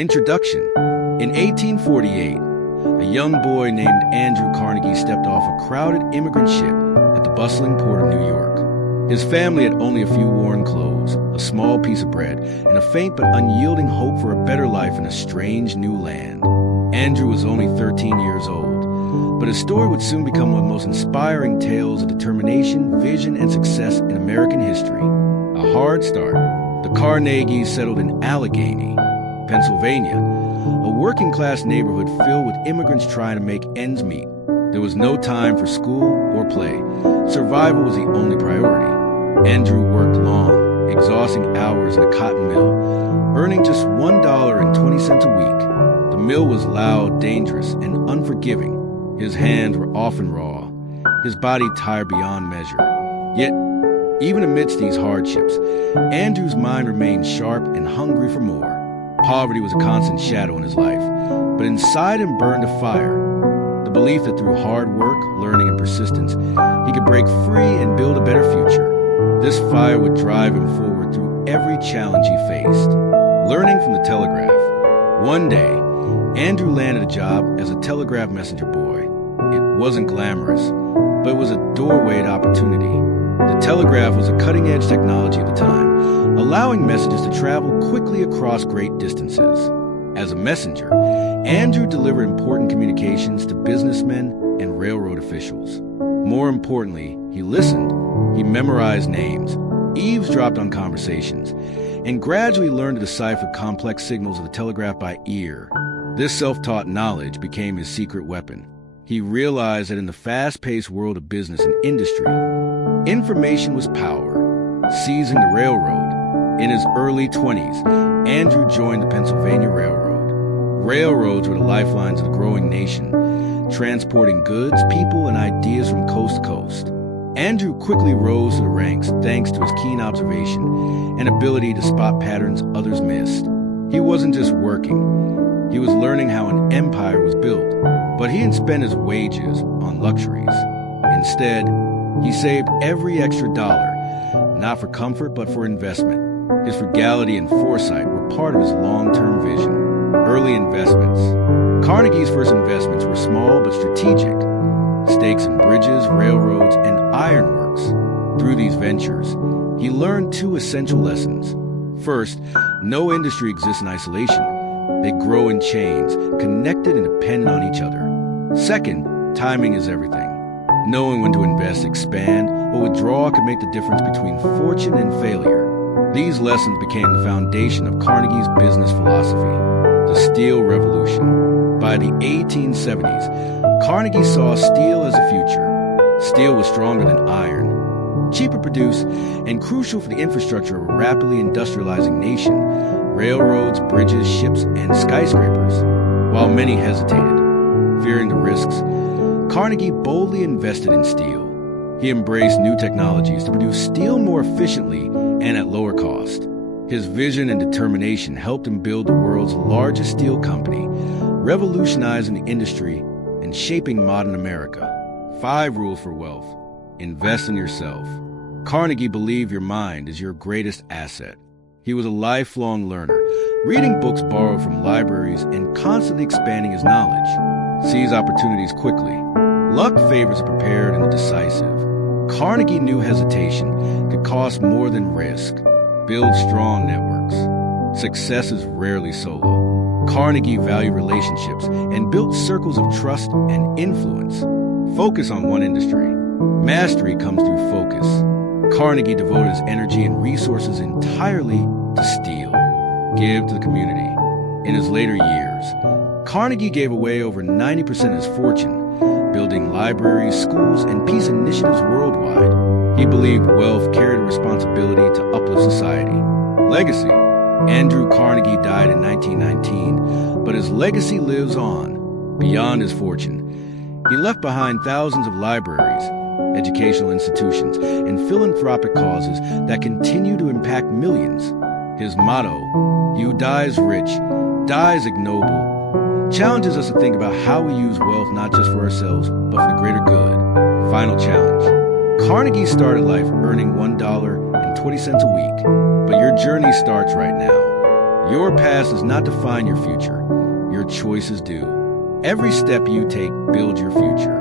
Introduction. In 1848, a young boy named Andrew Carnegie stepped off a crowded immigrant ship at the bustling port of New York. His family had only a few worn clothes, a small piece of bread, and a faint but unyielding hope for a better life in a strange new land. Andrew was only 13 years old, but his story would soon become one of the most inspiring tales of determination, vision, and success in American history. A hard start. The Carnegies settled in Allegheny, Pennsylvania, a working-class neighborhood filled with immigrants trying to make ends meet. There was no time for school or play. Survival was the only priority. Andrew worked long, exhausting hours in a cotton mill, earning just $1.20 a week. The mill was loud, dangerous, and unforgiving. His hands were often raw, his body tired beyond measure. Yet, even amidst these hardships, Andrew's mind remained sharp and hungry for more. Poverty was a constant shadow in his life, but inside him burned a fire. The belief that through hard work, learning, and persistence, he could break free and build a better future. This fire would drive him forward through every challenge he faced. Learning from the telegraph. One day, Andrew landed a job as a telegraph messenger boy. It wasn't glamorous, but it was a doorway to opportunity. The telegraph was a cutting-edge technology of the time, allowing messages to travel quickly across great distances. As a messenger, Andrew delivered important communications to businessmen and railroad officials. More importantly, he listened. He memorized names, eavesdropped on conversations, and gradually learned to decipher complex signals of the telegraph by ear. This self-taught knowledge became his secret weapon. He realized that in the fast-paced world of business and industry, information was power. Seizing the railroad, in his early 20s, Andrew joined the Pennsylvania Railroad. Railroads were the lifelines of the growing nation, transporting goods, people, and ideas from coast to coast. Andrew quickly rose to the ranks thanks to his keen observation and ability to spot patterns others missed. He wasn't just working, he was learning how an empire was built, but he didn't spend his wages on luxuries. Instead, he saved every extra dollar, not for comfort, but for investment. His frugality and foresight were part of his long-term vision. Early investments. Carnegie's first investments were small but strategic. Stakes in bridges, railroads, and ironworks. Through these ventures, he learned two essential lessons. First, no industry exists in isolation. They grow in chains, connected and dependent on each other. Second, timing is everything. Knowing when to invest, expand, or withdraw can make the difference between fortune and failure. These lessons became the foundation of Carnegie's business philosophy, the Steel Revolution. By the 1870s, Carnegie saw steel as the future. Steel was stronger than iron, cheaper to produce, and crucial for the infrastructure of a rapidly industrializing nation, railroads, bridges, ships, and skyscrapers. While many hesitated, fearing the risks, Carnegie boldly invested in steel. He embraced new technologies to produce steel more efficiently and at lower cost. His vision and determination helped him build the world's largest steel company, revolutionizing the industry and shaping modern America. 5 rules for wealth. Invest in yourself. Carnegie believed your mind is your greatest asset. He was a lifelong learner, reading books borrowed from libraries and constantly expanding his knowledge. Seize opportunities quickly. Luck favors the prepared and the decisive. Carnegie knew hesitation could cost more than risk. Build strong networks. Success is rarely solo. Carnegie valued relationships and built circles of trust and influence. Focus on one industry. Mastery comes through focus. Carnegie devoted his energy and resources entirely to steel. Give to the community. In his later years, Carnegie gave away over 90% of his fortune, building libraries, schools, and peace initiatives worldwide. He believed wealth carried a responsibility to uplift society. Legacy. Andrew Carnegie died in 1919, but his legacy lives on. Beyond his fortune, he left behind thousands of libraries, educational institutions, and philanthropic causes that continue to impact millions. His motto, "He who dies rich, dies ignoble," challenges us to think about how we use wealth not just for ourselves, but for the greater good. Final challenge. Carnegie started life earning $1.20 a week, but your journey starts right now. Your past does not define your future. Your choices do. Every step you take builds your future.